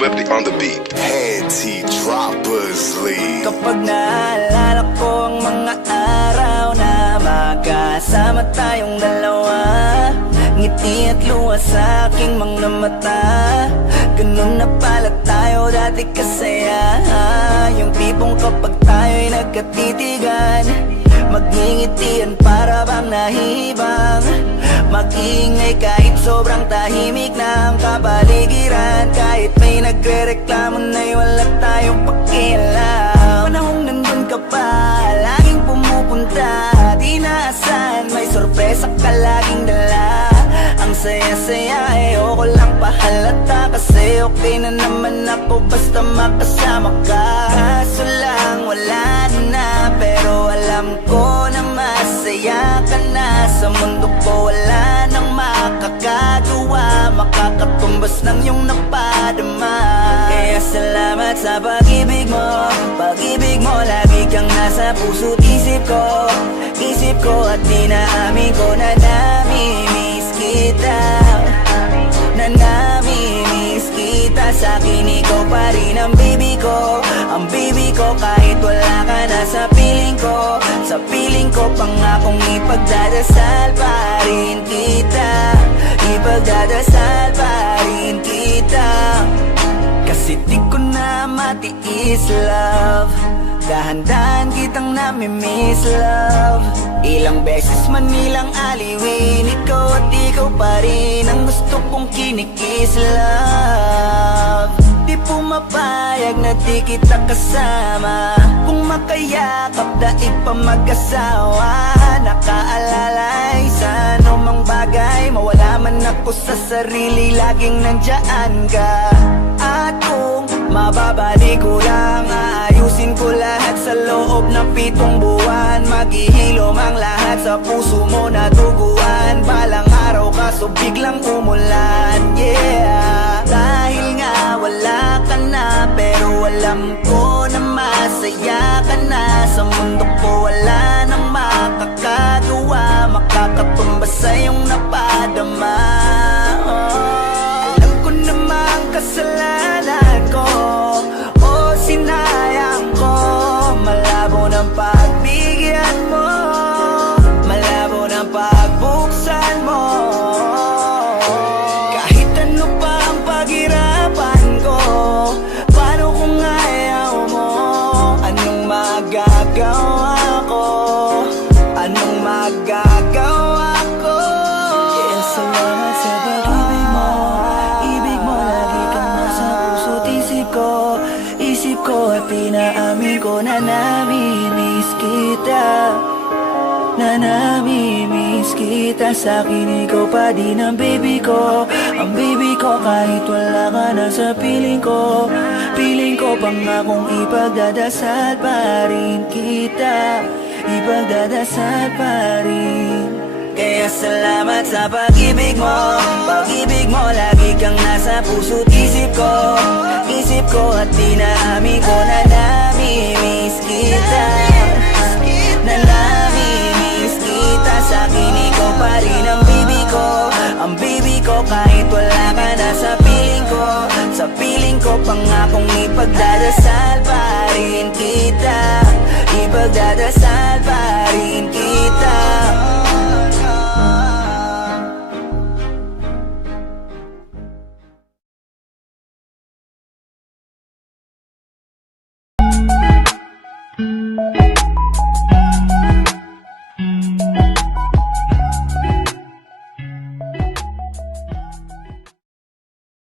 Swiftly on the beat. Panty Droppers League. Kapag naalala ko ang mga araw na magkasama tayong dalawa, ngiti at luha sa aking mga mata. Ganun na pala tayo dati kasaya. Yung tipong kapag tayo'y nagkatitigan, magngingitian para bang nahihibang. Mag-iingay kahit sobrang tahimik na ang kapaligiran. Kahit may nagre-reklamo na'y wala tayong pakialam. Panahong nandun ka pa, laging pumupunta, di naasahan, may sorpresa ka laging dala. Ang saya-saya eh, ako lang pahalata, kasi okay na naman ako basta makasama ka. Kaso lang wala na, pero alam ko na masaya ka na. Sa mundo ko wala nang makakagawa, makakatumbas ng iyong napadama. Kaya salamat sa pag-ibig mo, pag-ibig mo. Lagi kang nasa puso't isip ko at dinaamin ko na namimiss kita, na namimiss kita. Sa'kin ikaw pa rin ang baby ko, ang baby ko. Kahit wala ka na sa piling ko pangakong ipagdadasal pa rin kita, ipagdadasal pa rin kita. Kasi di ko na matiis, love, dahan-dahan kitang namimiss, love. Ilang beses man nilang aliwin, ikaw at ikaw pa rin ang gusto kong kinikis, love. Di pumapayag na di kita kasama, kung makayakap daig pa mag-asawa. Nakaalalay sa anumang bagay, mawala man ako sa sarili, laging nandyan ka. At kung mababalik ko lang, aayusin ko lahat sa loob ng 7 buwan. Maghihilom ang lahat sa puso mo na duguan. Balang araw kaso biglang umulan, yeah. Dahil nga wala ka na, pero alam ko na masaya ka na. Sa mundo ko wala nang makakagawa, makakatumbas sa iyong napadama. Alam ko namang kasalanan ko, o sinayang ko. Malabo ng pagbigyan mo, malabo ng pagbuksan mo. Kahit ano pa ang paghirapan ko, paano kung ayaw mo? Anong magagawa ko? Anong magagawa ko? Kaya salamat sa pag-ibig mo, ibig mo. Lagi kang nasa puso't isip ko at pinaamin ko na namimiss kita, na namimiss kita. Sa'kin ikaw pa din ang baby ko, ang baby ko. Kahit wala ka na sa piling ko pangakong ipagdadasal pa rin kita, ipagdadasal pa rin. Kaya salamat sa pag-ibig mo, pag-ibig mo. Lagi kang nasa puso't isip ko at dinaamin ko na namimiss kita, na namimiss kita. Sa'kin ikaw pa rin ang baby ko, ang baby ko. Kahit wala ka na sa piling ko pangakong ipagdadasal